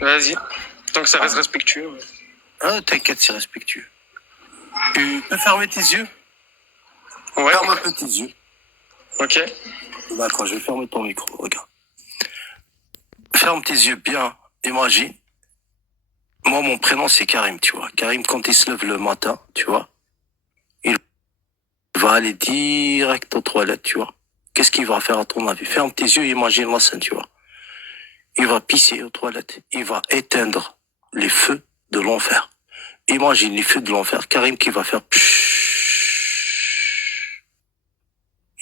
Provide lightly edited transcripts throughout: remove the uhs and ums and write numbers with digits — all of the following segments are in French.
Vas-y. Tant que ça reste respectueux. Ouais. Ah, t'inquiète, c'est respectueux. Tu peux fermer tes yeux? Ouais. Ferme un peu tes yeux. Ok. D'accord, je vais fermer ton micro, regarde. Ferme tes yeux bien, imagine. Moi, mon prénom, c'est Karim, tu vois. Karim, quand il se lève le matin, tu vois, il va aller direct aux toilettes, tu vois. Qu'est-ce qu'il va faire à ton avis? Ferme tes yeux, imagine la scène, tu vois. Il va pisser aux toilettes. Il va éteindre les feux de l'enfer. Imagine les feux de l'enfer. Karim qui va faire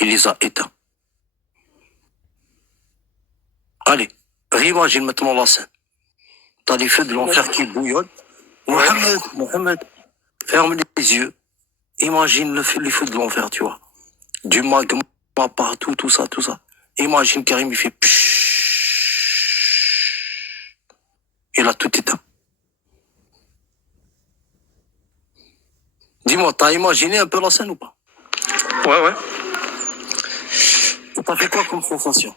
il les a éteints. Allez, réimagine maintenant la scène. T'as les feux de l'enfer qui bouillonnent. Mohamed, ferme les yeux. Imagine les feux de l'enfer, tu vois. Du magma partout, tout ça. Imagine Karim, il fait il a tout éteint. Dis-moi, t'as imaginé un peu la scène ou pas? Ouais. T'as fait quoi comme sensation?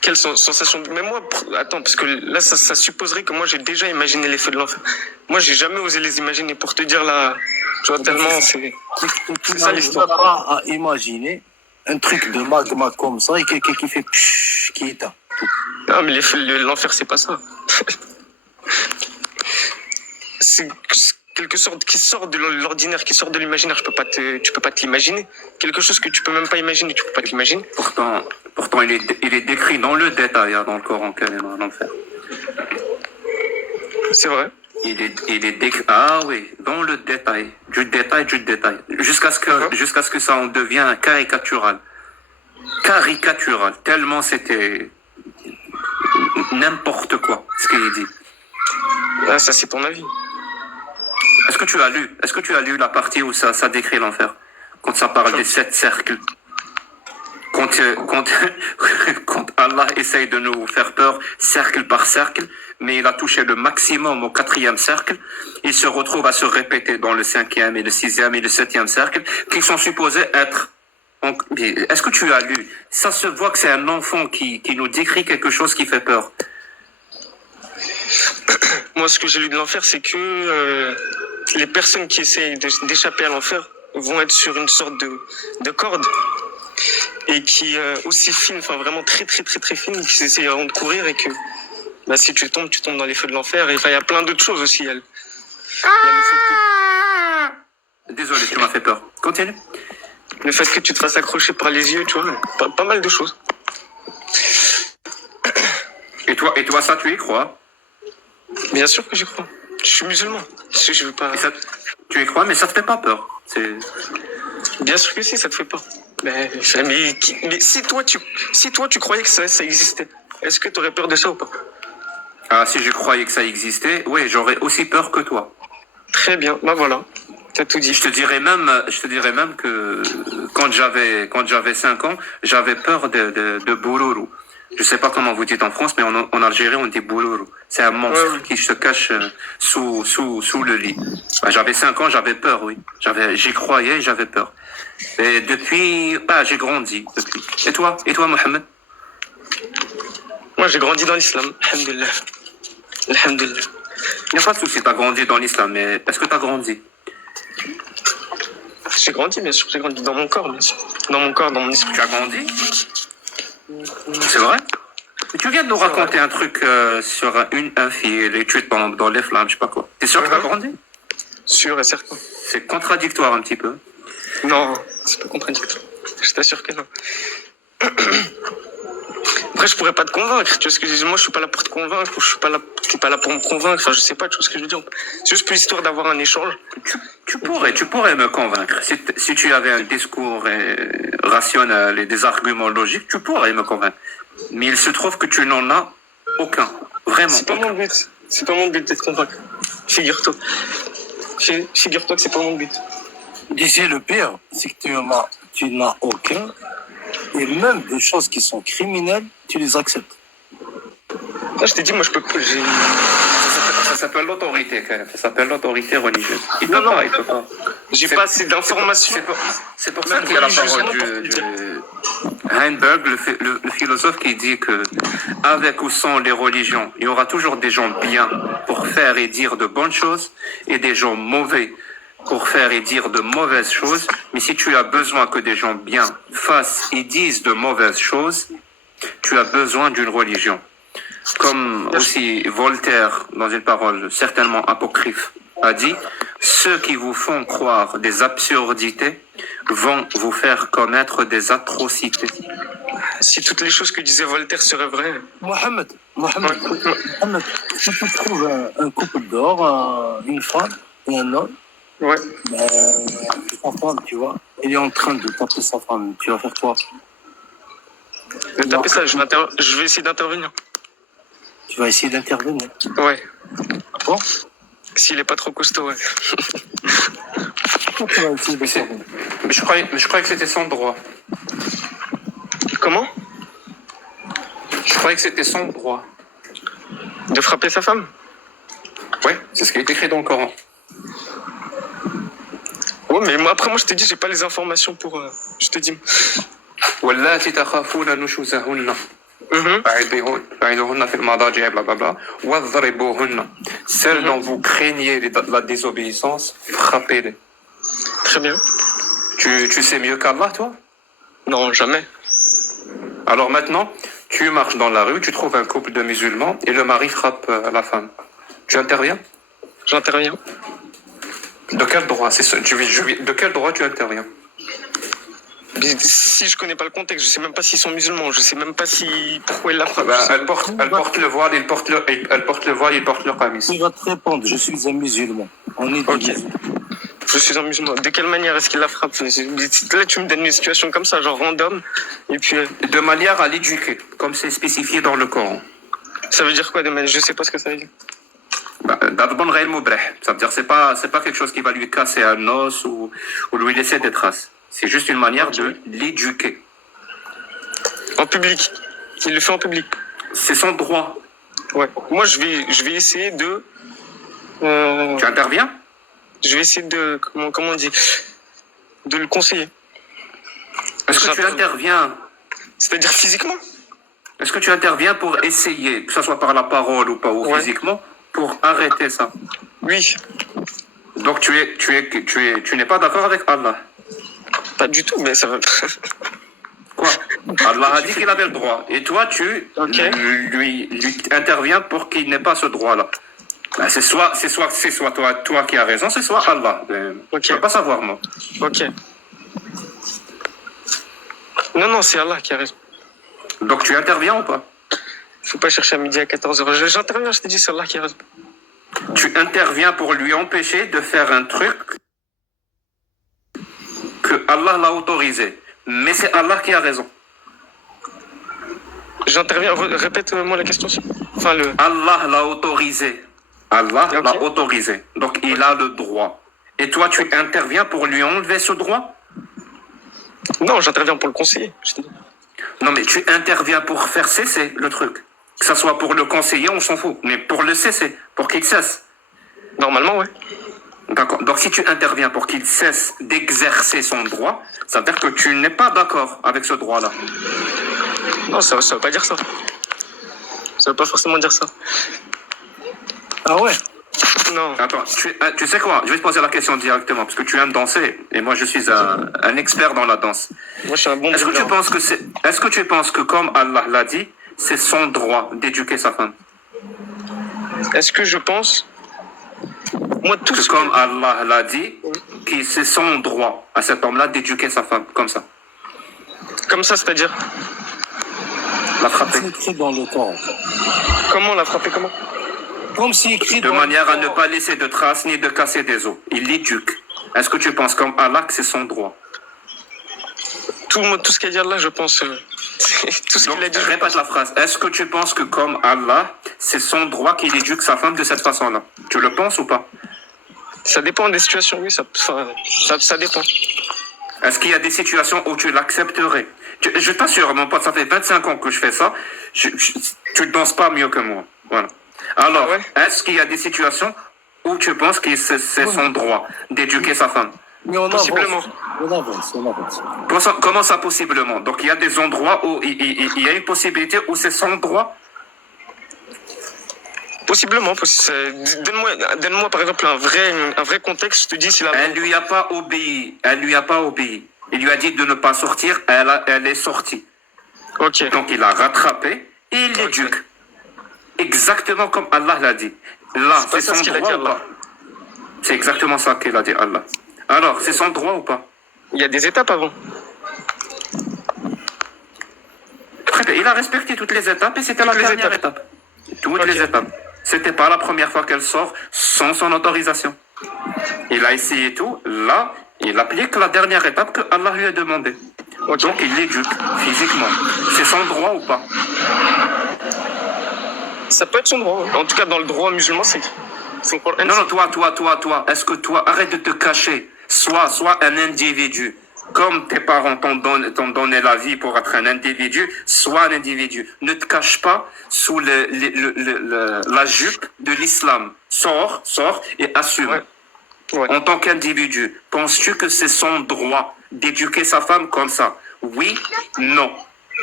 Quelle sensation. Mais moi, attends, parce que là, ça supposerait que moi, j'ai déjà imaginé les feux de l'enfer. Moi, j'ai jamais osé les imaginer. Pour te dire, là, tu vois, tellement, c'est ça l'histoire. Tu n'as pas à imaginer un truc de magma comme ça et quelqu'un qui fait qui éteint. Non, mais l'enfer, c'est pas ça. C'est quelque chose qui sort de l'ordinaire, qui sort de l'imaginaire. Tu peux pas te l'imaginer. Quelque chose que tu peux même pas imaginer, tu peux pas t'imaginer. Pourtant, il est décrit dans le détail, dans le Coran, carrément, l'enfer. C'est vrai. Il est décrit, dans le détail, du détail, jusqu'à ce que ça en devienne caricatural, tellement c'était n'importe quoi, ce qu'il dit. Ah, ça, c'est ton avis. Est-ce que tu as lu la partie où ça décrit l'enfer? Quand ça parle des 7 cercles. Quand Allah essaye de nous faire peur, cercle par cercle, mais il a touché le maximum au 4e cercle, il se retrouve à se répéter dans le 5e et le 6e et le 7e cercle, qui sont supposés être... Est-ce que tu as lu? Ça se voit que c'est un enfant qui nous décrit quelque chose qui fait peur. Moi, ce que j'ai lu de l'enfer, c'est que les personnes qui essayent d'échapper à l'enfer vont être sur une sorte de corde et qui aussi fine, enfin vraiment très fine, qui essayeront de courir et que si tu tombes dans les feux de l'enfer. Et il y a plein d'autres choses aussi. Il y a le fait que... Désolé, tu m'as fait peur. Continue. Le fait que tu te fasses accrocher par les yeux, tu vois, pas mal de choses. Et toi, ça, tu y crois? Bien sûr que j'y crois. Je suis musulman. Je veux pas... Tu y crois, mais ça te fait pas peur. Bien sûr que si, ça te fait peur. Mais si toi tu croyais que ça existait, est-ce que tu aurais peur de ça ou pas? Ah, si je croyais que ça existait, oui, j'aurais aussi peur que toi. Très bien, voilà. T'as tout dit. Je te dirais même que quand j'avais 5 ans, j'avais peur de Boulourou. Je sais pas comment vous dites en France, mais en Algérie, on dit Boulourou. C'est un monstre qui se cache sous le lit. J'avais 5 ans, j'avais peur, oui. J'y croyais, j'avais peur. Et depuis, j'ai grandi depuis. Et toi, Mohamed? Moi, j'ai grandi dans l'islam. Alhamdulillah. Alhamdulillah. Il n'y a pas de souci, t'as grandi dans l'islam, mais est-ce que t'as grandi? J'ai grandi, bien sûr. J'ai grandi dans mon corps, bien sûr. Dans mon corps, dans mon esprit. Tu as grandi? C'est vrai? Tu viens de nous raconter un truc sur un fil, et tu es dans les flammes, je sais pas quoi. T'es sûr que t'as grandi? Sûr et certain. C'est contradictoire un petit peu. Non, c'est pas contradictoire. Je t'assure que non. Après, je pourrais pas te convaincre. Tu vois ce que je dis? Moi, je suis pas là pour te convaincre. Ou je suis pas là. T'es pas là pour me convaincre. Enfin, je sais pas. Tu vois ce que je veux dire? C'est juste pour l'histoire d'avoir un échange. Tu pourrais me convaincre. Si tu avais un discours rationnel et des arguments logiques, tu pourrais me convaincre. Mais il se trouve que tu n'en as aucun. Vraiment. C'est pas mon but. C'est pas mon but de te convaincre. Figure-toi. Figure-toi que c'est pas mon but. D'ici, le pire, c'est que tu n'as aucun. Et même des choses qui sont criminelles, tu les acceptes. Là, je t'ai dit, moi, je peux pas. Ça s'appelle l'autorité, quand même. Ça s'appelle l'autorité religieuse. Il peut pas. J'ai pas assez d'informations. C'est pour ça qu'il y a la parole Heinberg, le philosophe qui dit que avec ou sans les religions, il y aura toujours des gens bien pour faire et dire de bonnes choses et des gens mauvais pour faire et dire de mauvaises choses. Mais si tu as besoin que des gens bien fassent et disent de mauvaises choses, tu as besoin d'une religion. Comme aussi Voltaire, dans une parole certainement apocryphe, a dit, ceux qui vous font croire des absurdités vont vous faire commettre des atrocités. Si toutes les choses que disait Voltaire seraient vraies. Mohamed, si tu trouves un couple d'or, une femme et un homme, Ouais. sa femme, tu vois, il est en train de taper sa femme, tu vas faire quoi? Ne tapez ça, je vais essayer d'intervenir. Tu vas essayer d'intervenir. Ouais. Bon? S'il est pas trop costaud, ouais. Pourquoi tu vas essayer d'intervenir? Mais je croyais que c'était son droit. Comment? Je croyais que c'était son droit. De frapper sa femme? Ouais, c'est ce qui est écrit dans le Coran. Ouais, mais moi, après, je te dis, j'ai pas les informations pour. Je te dis. واللاتي تخافون نشوزهن Mhm. فعظوهن في المضاجع blablabla واضربوهن. Celles dont vous craignez la désobéissance, frappez-les. Très bien. Tu sais mieux qu'Allah, toi? Non, jamais. Alors maintenant, tu marches dans la rue, tu trouves un couple de musulmans et le mari frappe la femme. Tu interviens? J'interviens. De quel droit? De quel droit tu interviens? Mais si je connais pas le contexte, je sais même pas s'ils sont musulmans, je sais même pas pourquoi ils la frappent. Elle porte le voile, elle porte le qamis. Il va te répondre, je suis un musulman. On est des Ok. musulmans. Je suis un musulman. De quelle manière est-ce qu'il la frappe? Là, tu me donnes une situation comme ça, genre random, et puis De manière à l'éduquer, comme c'est spécifié dans le Coran. ça veut dire quoi de manière? Je sais pas ce que ça veut dire. D'abord, غير مبرح. Ça veut dire c'est pas quelque chose qui va lui casser un os ou lui laisser des traces. C'est juste une manière de l'éduquer. En public. Il le fait en public. C'est son droit. Ouais. Moi, je vais essayer de. Tu interviens? Je vais essayer de. Comment on dit? De le conseiller. Est-ce que tu interviens? C'est-à-dire physiquement? Est-ce que tu interviens pour essayer, que ce soit par la parole ou pas, ou Ouais. physiquement, pour arrêter ça? Oui. Donc tu n'es pas d'accord avec Allah? Pas du tout, mais ça va. Quoi? Allah a dit qu'il avait le droit. Et toi, tu Ok. lui interviens pour qu'il n'ait pas ce droit-là. Ben, c'est soit toi qui as raison, c'est soit Allah. Ok. Je ne peux pas savoir, moi. Ok. Non, c'est Allah qui a raison. Donc tu interviens ou pas? Faut pas chercher à midi à 14h. J'interviens, je te dis, c'est Allah qui a raison. Tu interviens pour lui empêcher de faire un truc que Allah l'a autorisé. Mais c'est Allah qui a raison. J'interviens, répète-moi la question. Enfin, le. Allah l'a autorisé. Allah Ok. l'a autorisé. Donc il a le droit. Et toi, tu interviens pour lui enlever ce droit? Non, j'interviens pour le conseiller. Je te dis. Non, mais tu interviens pour faire cesser le truc. Que ça soit pour le conseiller, on s'en fout. Mais pour le cesser, pour qu'il cesse. Normalement, ouais. D'accord. Donc si tu interviens pour qu'il cesse d'exercer son droit, ça veut dire que tu n'es pas d'accord avec ce droit-là. Non, ça veut pas dire ça. Ça veut pas forcément dire ça. Ah ouais? Non. Attends, tu sais quoi? Je vais te poser la question directement, parce que tu aimes danser, et moi je suis un expert dans la danse. Moi, je suis un bon Est-ce que tu dealer. penses est-ce que tu penses que comme Allah l'a dit, c'est son droit d'éduquer sa femme? Est-ce que je pense. Moi, tout Que ce comme Allah l'a dit, que c'est son droit à cet homme-là d'éduquer sa femme, comme ça. Comme ça, c'est-à-dire. La frapper. C'est écrit dans le Coran. Comment la frapper? Comment? Comme c'est écrit De dans manière le à ne Coran. pas laisser de traces ni de casser des os. Il l'éduque. Est-ce que tu penses comme Allah que c'est son droit? Tout ce qu'il a dit Allah, je pense. Tout ce Donc, qu'il a dit, je répète pense. la phrase. Est-ce que tu penses que comme Allah, c'est son droit qu'il éduque sa femme de cette façon-là? Tu le penses ou pas? Ça dépend des situations, oui, ça dépend. Est-ce qu'il y a des situations où tu l'accepterais? Je t'assure, mon pote, ça fait 25 ans que je fais ça. Tu ne danses pas mieux que moi. Voilà. Alors, Ah ouais? est-ce qu'il y a des situations où tu penses que c'est son droit d'éduquer sa femme? Mais on Possiblement. avance. On avance, on avance. Comment ça possiblement? Donc il y a des endroits où il y a une possibilité où c'est sans droit. Possiblement. Donne-moi par exemple un vrai contexte. Je te dis si la. Elle lui a pas obéi. Elle lui a pas obéi. Il lui a dit de ne pas sortir. Elle est sortie. Ok. Donc il l'a rattrapé et il l'éduque. Exactement comme Allah l'a dit. Là, C'est pas c'est ça son ce qu'il a droit dit, ou Allah. pas? C'est exactement ça qu'il a dit Allah. Alors, c'est son droit ou pas? Il y a des étapes avant. Très bien. Il a respecté toutes les étapes et c'était la Toutes les dernière étapes. étape. Toutes Ok. les étapes. C'était pas la première fois qu'elle sort sans son autorisation. Il a essayé tout. Là, il applique la dernière étape que Allah lui a demandé. Ok. Donc, il l'éduque physiquement. C'est son droit ou pas? Ça peut être son droit. En tout cas, dans le droit musulman, c'est. Non, toi. Est-ce que toi, arrête de te cacher. Sois un individu. Comme tes parents t'ont donné la vie pour être un individu, sois un individu. Ne te cache pas sous la jupe de l'islam. Sors et assume. Ouais. Ouais. En tant qu'individu, penses-tu que c'est son droit d'éduquer sa femme comme ça? Oui, non.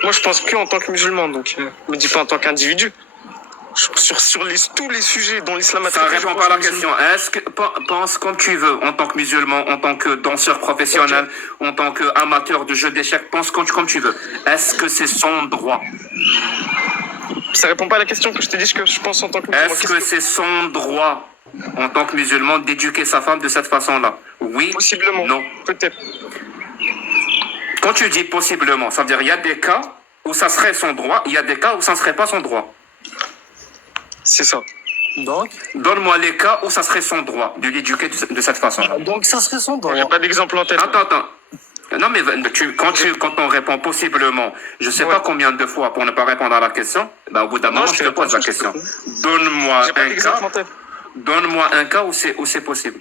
Moi, je pense que en tant que musulman, donc me dis pas en tant qu'individu. Sur tous les sujets dont l'islam a Ça traité, répond je pas à la pense que question. Est-ce que pense comme tu veux, en tant que musulman, en tant que danseur professionnel, en tant qu'amateur de jeux d'échecs, pense comme tu veux. Est-ce que c'est son droit? ça répond pas à la question que je t'ai dit ce que je pense en tant que musulman. Est-ce que c'est son droit, en tant que musulman, d'éduquer sa femme de cette façon-là? Oui, Possiblement. non. Peut-être. Quand tu dis possiblement, ça veut dire il y a des cas où ça serait son droit, il y a des cas où ça ne serait pas son droit. C'est ça. Donc, Donne-moi les cas où ça serait son droit de l'éduquer de cette façon. ça serait son droit. J'ai pas d'exemple en tête. Attends. Non, mais quand on répond possiblement, je sais Ouais. pas combien de fois pour ne pas répondre à la question, ben, au bout d'un Non, moment, je je te te réponds, pose la je te question. réponds. Donne-moi J'ai pas un d'exemple en cas. tête. Donne-moi un cas où c'est possible.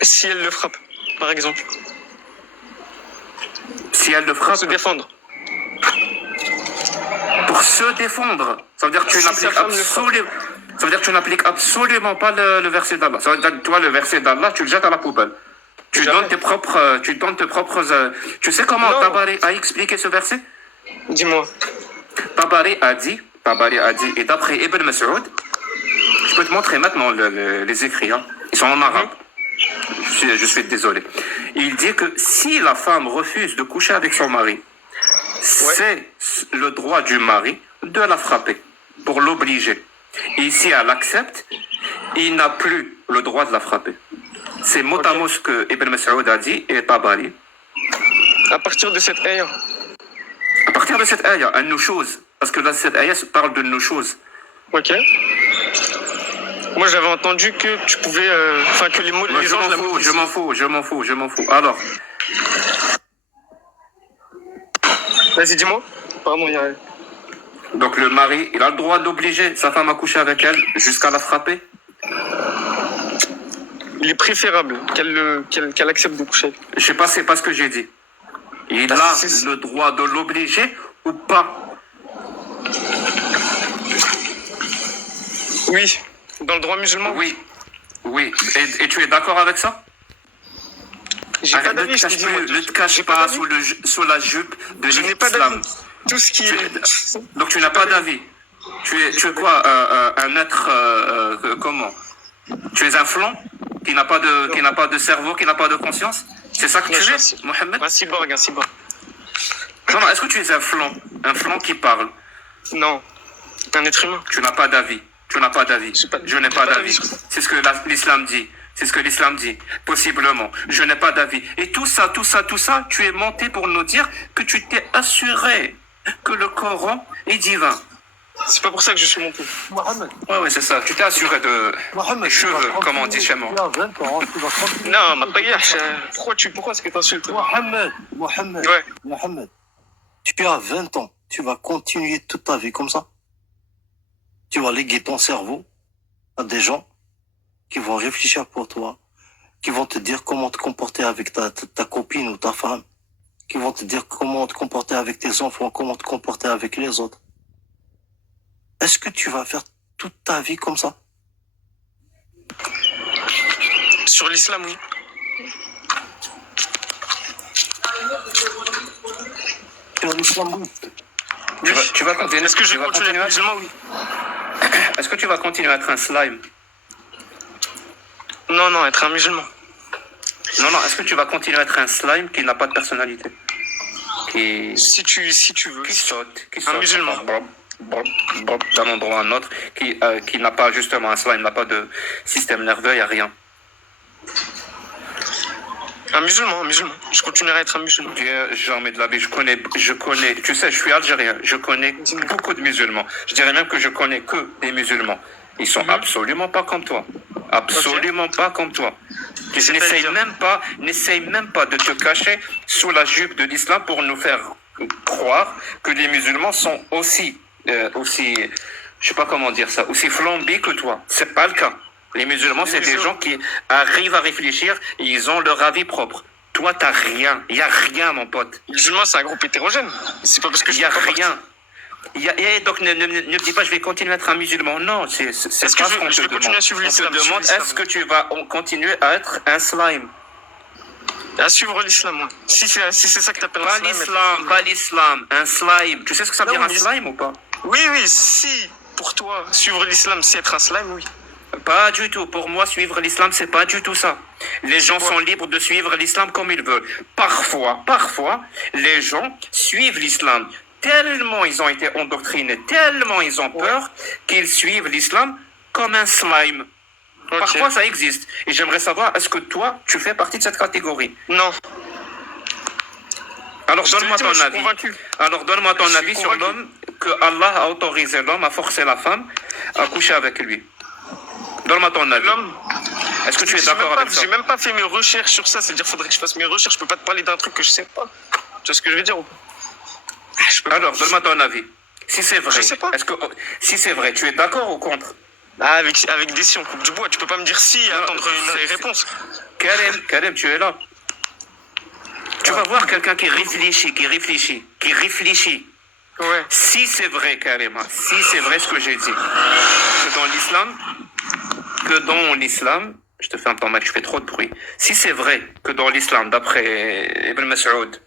Si elle le frappe, par exemple. Si elle le Pour frappe, se défendre. pour se défendre, ça veut dire que tu Si sa n'appliques femme le frappe. absolument. Ça veut dire que tu n'appliques absolument pas le verset d'Allah. Ça veut dire que toi, le verset d'Allah, tu le jettes à la poubelle. Tu Jamais. donnes tes propres. Tu sais comment Non. Tabari a expliqué ce verset? Dis-moi. Tabari a dit, et d'après Ibn Mas'ud, je peux te montrer maintenant les écrits, hein. Ils sont en arabe. Je suis désolé. Il dit que si la femme refuse de coucher avec son mari, c'est le droit du mari de la frapper pour l'obliger. Et si elle accepte, il n'a plus le droit de la frapper. C'est mot à mot ce que Ibn Mas'ud a dit et Tabari. À partir de cette ère. À partir de cette ayah, un nushuz, parce que là, cette ayah parle de nushuz. Ok. Moi, j'avais entendu que tu pouvais. Enfin, que les mots. Moi, Les je gens m'en la fous, maudissent. je m'en fous. Alors, Vas-y, dis-moi. Pardon, il y a. donc le mari, il a le droit d'obliger sa femme à coucher avec elle jusqu'à la frapper. Il est préférable qu'elle accepte de coucher. Je sais pas, c'est pas ce que j'ai dit. Il Bah, a c'est- le droit de l'obliger ou pas? Oui. Dans le droit musulman. Oui. Et tu es d'accord avec ça? J'ai pas Arrête, d'avis. je te dis, moi. ne te cache J'ai pas d'avis. sous la jupe de Je n'ai pas l'islam. d'avis. Tout ce qui est. Donc tu n'as pas d'avis. Tu es quoi, un être comment? Tu es un flanc qui n'a pas de cerveau, qui n'a pas de conscience? C'est ça que Non, tu je es, suis Mohamed? Un cyborg. Non, est-ce que tu es un flanc qui parle? Non. Un être humain. Tu n'as pas d'avis. Je n'ai pas d'avis. sur ça. C'est ce que l'islam dit. C'est ce que l'islam dit. Possiblement. Je n'ai pas d'avis. Et tout ça, tu es monté pour nous dire que tu t'es assuré que le Coran est divin. C'est pas pour ça que je suis monté. Mohamed, Ouais, c'est ça. Tu t'es assuré de Mohamed, des tu vas cheveux, comme on dit continuer. chez moi. Tu as 20 ans, tu vas continuer. Non, ma payache. Pourquoi est-ce que t'insultes? Mohamed, Ouais. Mohamed, tu as 20 ans, tu vas continuer toute ta vie comme ça. Tu vas léguer ton cerveau à des gens qui vont réfléchir pour toi, qui vont te dire comment te comporter avec ta copine ou ta femme, qui vont te dire comment te comporter avec tes enfants, comment te comporter avec les autres. Est-ce que tu vas faire toute ta vie comme ça? Sur l'islam, oui. Sur l'islam, oui. Tu vas continuer. Est-ce que je tu vais vas continuer à continuer être musulman? Oui. Est-ce que tu vas continuer à être un slime? Non, non, être un musulman. Non, non, est-ce que tu vas continuer à être un slime qui n'a pas de personnalité? Si tu veux. Qui saute, Un musulman. D'un endroit à un autre, qui n'a pas justement un slime, n'a pas de système nerveux, il n'y a rien. Un musulman. Je continuerai à être un musulman. Dieu, jamais de la vie, je connais, tu sais, je suis algérien, je connais beaucoup de musulmans. Je dirais même que je connais que des musulmans. Ils sont absolument pas comme toi. Absolument pas comme toi. Tu n'essaye même pas de te cacher sous la jupe de l'islam pour nous faire croire que les musulmans sont aussi, je sais pas comment dire ça, aussi flambés que toi. C'est pas le cas. Les musulmans, c'est des gens qui arrivent à réfléchir et ils ont leur avis propre. Toi, t'as rien. Il y a rien, mon pote. Les musulmans, c'est un groupe hétérogène. C'est pas parce que il y a rien. Donc ne me dis pas je vais continuer à être un musulman. Non, c'est pas ce qu'on te demande. Continuer à suivre l'islam. On te demande est-ce que tu vas continuer à être un slime? À suivre l'islam, oui. Si c'est ça que t'appelles un slime. Pas l'islam, un slime. Tu sais ce que ça veut dire un slime ou pas? Oui, si pour toi, suivre l'islam, c'est être un slime, oui. Pas du tout. Pour moi, suivre l'islam, c'est pas du tout ça. Les gens sont libres de suivre l'islam comme ils veulent. Parfois, les gens suivent l'islam tellement ils ont été endoctrinés, tellement ils ont peur qu'ils suivent l'islam comme un slime. Okay. Parfois, ça existe. Et j'aimerais savoir, est-ce que toi, tu fais partie de cette catégorie? Non. Alors, donne-moi ton avis. Alors, donne-moi ton avis sur l'homme que Allah a autorisé l'homme à forcer la femme à coucher avec lui. Donne-moi ton avis. Est-ce que tu es d'accord avec ça? J'ai même pas fait mes recherches sur ça. C'est-à-dire qu'il faudrait que je fasse mes recherches. Je peux pas te parler d'un truc que je sais pas. Tu vois ce que je veux dire ou pas? Alors, donne-moi ton avis. Si c'est vrai, je sais pas. Si c'est vrai, tu es d'accord ou contre? Avec des si on coupe du bois, tu peux pas me dire si et attendre une réponse. Karim, tu es là. Tu vas voir quelqu'un qui réfléchit. Ouais. Si c'est vrai, carrément, si c'est vrai ce que j'ai dit, que dans l'islam, je te fais un temps mal, tu fais trop de bruit. Si c'est vrai que dans l'islam, d'après Ibn Mas'ud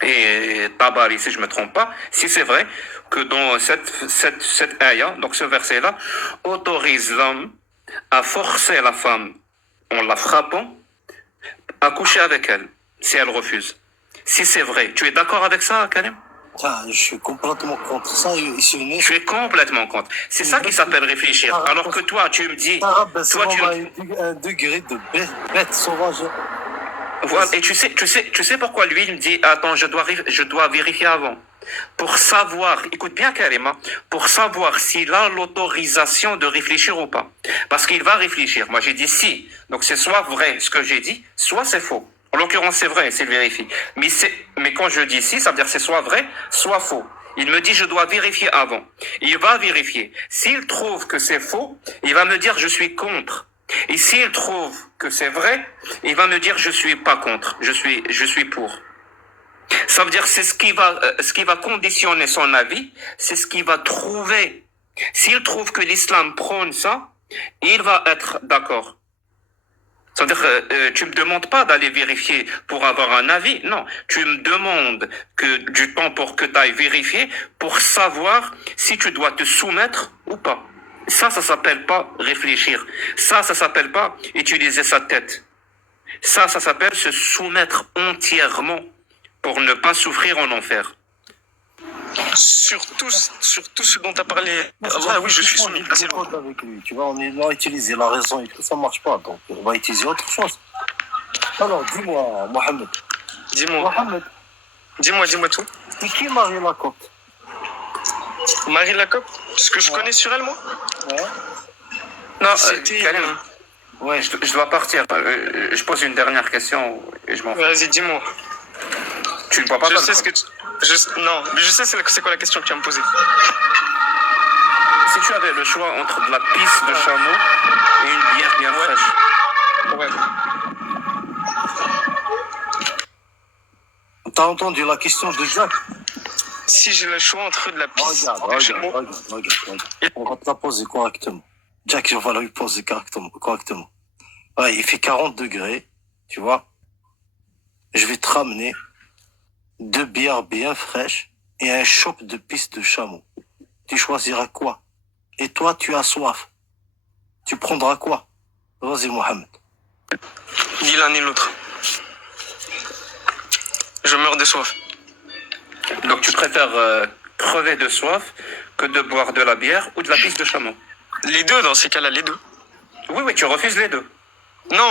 et Tabari, si je me trompe pas, si c'est vrai que dans cette ayah, donc ce verset-là, autorise l'homme à forcer la femme en la frappant à coucher avec elle, si elle refuse. Si c'est vrai, tu es d'accord avec ça, Karim? Je suis complètement contre ça. Je suis complètement contre. C'est ça qui s'appelle réfléchir. Alors que toi, tu me dis... Toi, tu as un degré de bête sauvage. Voilà. Et tu sais pourquoi lui, il me dit, attends, je dois vérifier avant. Pour savoir, écoute bien Karim, pour savoir s'il a l'autorisation de réfléchir ou pas. Parce qu'il va réfléchir. Moi, j'ai dit si. Donc, c'est soit vrai ce que j'ai dit, soit c'est faux. En l'occurrence, c'est vrai, s'il vérifie. Mais quand je dis si, ça veut dire que c'est soit vrai, soit faux. Il me dit, je dois vérifier avant. Il va vérifier. S'il trouve que c'est faux, il va me dire, je suis contre. Et s'il trouve que c'est vrai, il va me dire, je suis pas contre. Je suis pour. Ça veut dire, c'est ce qui va conditionner son avis, c'est ce qu'il va trouver. S'il trouve que l'islam prône ça, il va être d'accord. C'est-à-dire, tu me demandes pas d'aller vérifier pour avoir un avis. Non, tu me demandes du temps pour que tu ailles vérifier pour savoir si tu dois te soumettre ou pas. Ça s'appelle pas réfléchir. Ça s'appelle pas utiliser sa tête. Ça s'appelle se soumettre entièrement pour ne pas souffrir en enfer. Surtout ce dont tu as parlé. Oui, je suis soumis. Avec lui. Tu vois, on a utilisé la raison et tout, ça marche pas. Donc, on va utiliser autre chose. Alors, dis-moi, Mohamed. Mohamed. Dis-moi tout. C'est qui Marie Lacocque? Marie Lacocque? Ce que je connais sur elle, moi? Ouais. Non, c'était... Ouais, je dois partir. Je pose une dernière question et je m'en fous. Vas-y, dis-moi. Tu ne vois pas je sais ce que tu... Non, mais je sais c'est quoi la question que tu vas me poser. Si tu avais le choix entre de la pisse de chameau et une bière bien fraîche. Ouais. T'as entendu la question de Jack? Si j'ai le choix entre de la pisse de chameau... Regarde. On va te la poser correctement. Jack, on va la lui poser correctement. Ouais, il fait 40 degrés, tu vois. Je vais te ramener 2 bières bien fraîches et un choc de piste de chameau. Tu choisiras quoi? Et toi, tu as soif. Tu prendras quoi? Vas-y, Mohamed. Ni l'un ni l'autre. Je meurs de soif. Donc tu préfères crever de soif que de boire de la bière ou de la pisse de chameau? Les deux, dans ces cas-là, les deux. Oui, tu refuses les deux. Non,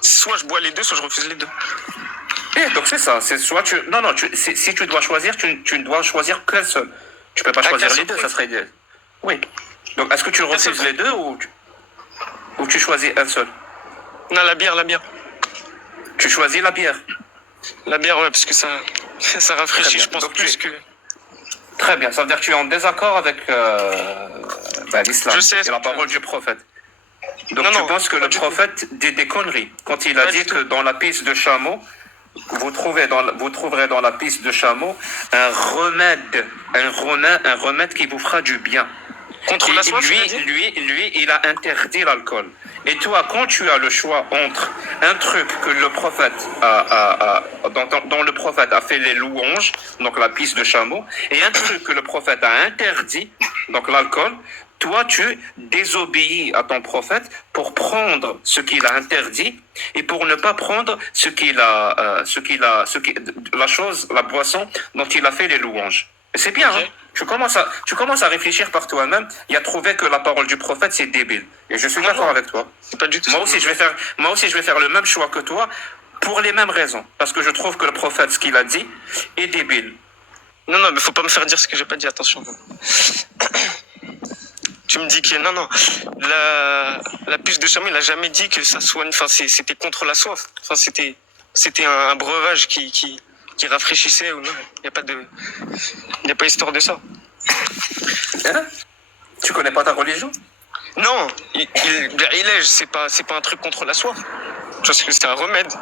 soit je bois les deux, soit je refuse les deux. Donc c'est ça, c'est soit tu... Non, si tu dois choisir, tu ne dois choisir qu'un seul. Tu peux pas choisir les deux, ça serait idéal. Oui. Donc est-ce que tu refuses les deux ou tu choisis un seul? Non, la bière. Tu choisis la bière. La bière, ouais, parce que ça rafraîchit, je pense, Donc, plus que... Très bien, ça veut dire que tu es en désaccord avec l'islam Je sais, et la parole du prophète. Donc Non, tu non, penses que pas le du prophète dit des conneries quand il a Pas dit du que tout. dans la pisse de chameau, vous trouverez dans la pisse de chameau un remède qui vous fera du bien. Contre la soif, Lui, il a interdit l'alcool. Et toi, quand tu as le choix entre un truc que le prophète dont le prophète a fait les louanges, donc la pisse de chameau, et un truc que le prophète a interdit, donc l'alcool, toi, tu désobéis à ton prophète pour prendre ce qu'il a interdit et pour ne pas prendre la boisson dont il a fait les louanges. Et c'est bien, Ok. hein? Tu commences à réfléchir par toi-même et à trouver que la parole du prophète, c'est débile. Et je suis d'accord non. avec toi. C'est pas du tout Moi ça. aussi, je vais faire le même choix que toi pour les mêmes raisons. Parce que je trouve que le prophète, ce qu'il a dit, est débile. Non, mais faut pas me faire dire ce que j'ai pas dit, attention. Tu me dis que non, la puce de chameau, il a jamais dit que ça soigne, enfin, c'était contre la soif. Enfin, c'était un breuvage qui rafraîchissait ou non. Il y a pas histoire de ça. Hein? Tu connais pas ta religion? Non, il est, c'est pas un truc contre la soif. Tu vois, c'est un remède.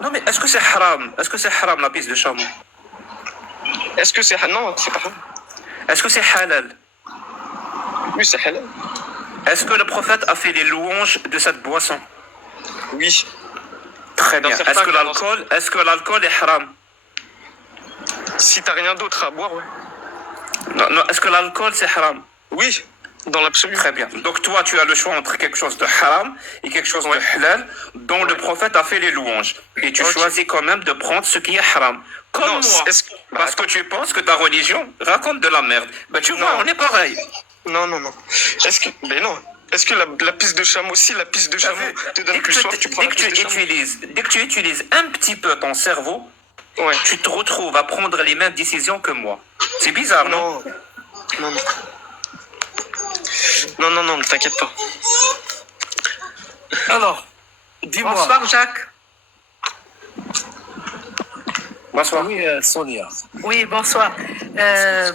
Non, mais est-ce que c'est haram? Est-ce que c'est haram la pisse de chameau? Est-ce que c'est, non, c'est pas. Est-ce que c'est halal? Oui, c'est halal. Est-ce que le prophète a fait les louanges de cette boisson? Oui. Très bien. Dans certains cas, Est-ce que l'alcool est haram? Si t'as rien d'autre à boire, ouais. Non, est-ce que l'alcool c'est haram? Oui, dans l'absolu. Très bien. Donc toi, tu as le choix entre quelque chose de haram et quelque chose de halal dont le prophète a fait les louanges. Et tu choisis quand même de prendre ce qui est haram. Comme Non, moi. bah, Parce que tu penses que ta religion raconte de la merde. Ben tu vois, Non. on est pareil. Non. Mais non. Est-ce que la pisse de chameau, si la pisse de chameau te donne plus soif, tu prends la pisse de chameau? Dès que tu utilises un petit peu ton cerveau, Ouais. tu te retrouves à prendre les mêmes décisions que moi. C'est bizarre, non? Non, t'inquiète pas. Alors, dis-moi. Bonsoir Jacques. Bonsoir. Oui, Sonia. Oui, bonsoir.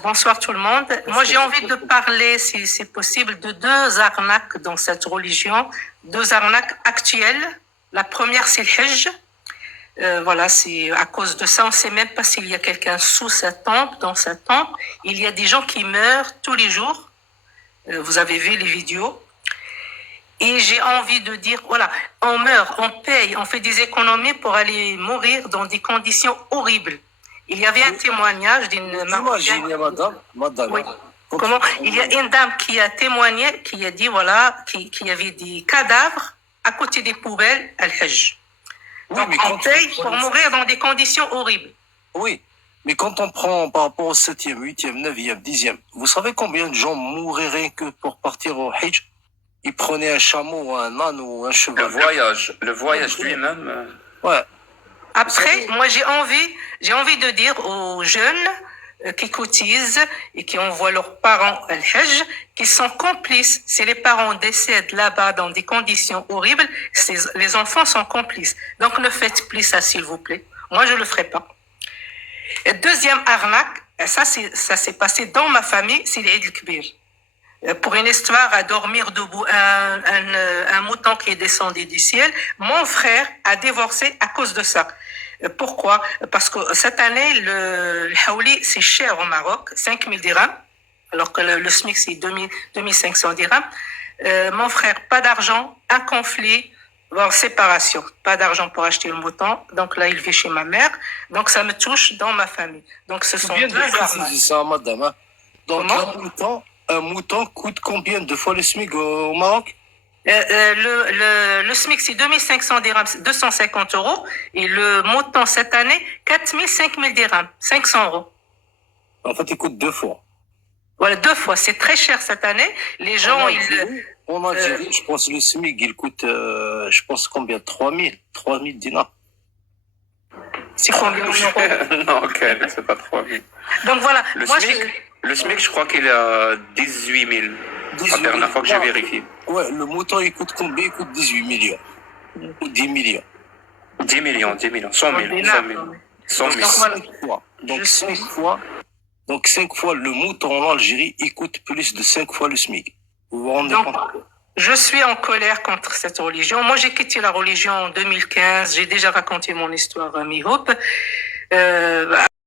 Bonsoir tout le monde. Moi, j'ai envie de parler, si c'est possible, de deux arnaques dans cette religion, deux arnaques actuelles. La première, c'est le Hajj. Voilà, c'est à cause de ça, on ne sait même pas s'il y a quelqu'un sous sa tombe, dans sa tombe. Il y a des gens qui meurent tous les jours. Vous avez vu les vidéos. Et j'ai envie de dire, voilà, on meurt, on paye, on fait des économies pour aller mourir dans des conditions horribles. Il y avait un témoignage d'une Imagine, madame. Oui. Comment? Il y a une dame qui a témoigné, qui a dit, voilà, qu'il y avait des cadavres à côté des poubelles à l'Hajj. Oui, Donc, mais on paye pour mourir dans des conditions horribles. Oui, mais quand on prend par rapport au 7e, 8e, 9e, 10e, vous savez combien de gens mourraient rien que pour partir au Hajj? Ils prenaient un chameau, un âne ou un cheval. Le voyage lui-même. Ouais. Après, moi, j'ai envie de dire aux jeunes qui cotisent et qui envoient leurs parents à l'Hajj, qu'ils sont complices. Si les parents décèdent là-bas dans des conditions horribles, les enfants sont complices. Donc, ne faites plus ça, s'il vous plaît. Moi, je le ferai pas. Et deuxième arnaque, ça s'est passé dans ma famille, c'est l'Eid al-Kbir. Pour une histoire à dormir debout, un mouton qui est descendu du ciel, mon frère a divorcé à cause de ça. Pourquoi? Parce que cette année, le Haouli, c'est cher au Maroc, 5000 dirhams, alors que le SMIC, c'est 2500 dirhams. Mon frère, pas d'argent, un conflit, Bon, séparation, pas d'argent pour acheter le mouton. Donc là, il vit chez ma mère. Donc ça me touche dans ma famille. Donc ce sont Bien deux de armes. préciser ça, madame. Hein. Donc, Comment un mouton coûte combien de fois le SMIC au Maroc? Le SMIC, c'est 2500 dirhams, 250 euros. Et le mouton, cette année, 4000, 5000 dirhams, 500 euros. En fait, il coûte 2 fois. Voilà, 2 fois. C'est très cher cette année. Les gens, En Algérie, je pense que le SMIC, il coûte, je pense combien? 3000 dinars. c'est combien d'euros? Non, ok, c'est pas 3000. Donc voilà. Le SMIC, je crois qu'il est à 18 000. La dernière fois que j'ai vérifié. Ouais, le mouton, il coûte combien? Il coûte 18 millions. Ou 10 millions. 10 millions, 10 millions, 100 000, 100 000. 100 000. Donc 5 fois le mouton en Algérie, il coûte plus de 5 fois le SMIC. Vous vous rendez compte? Je suis en colère contre cette religion. Moi, j'ai quitté la religion en 2015. J'ai déjà raconté mon histoire à Mi-Hope.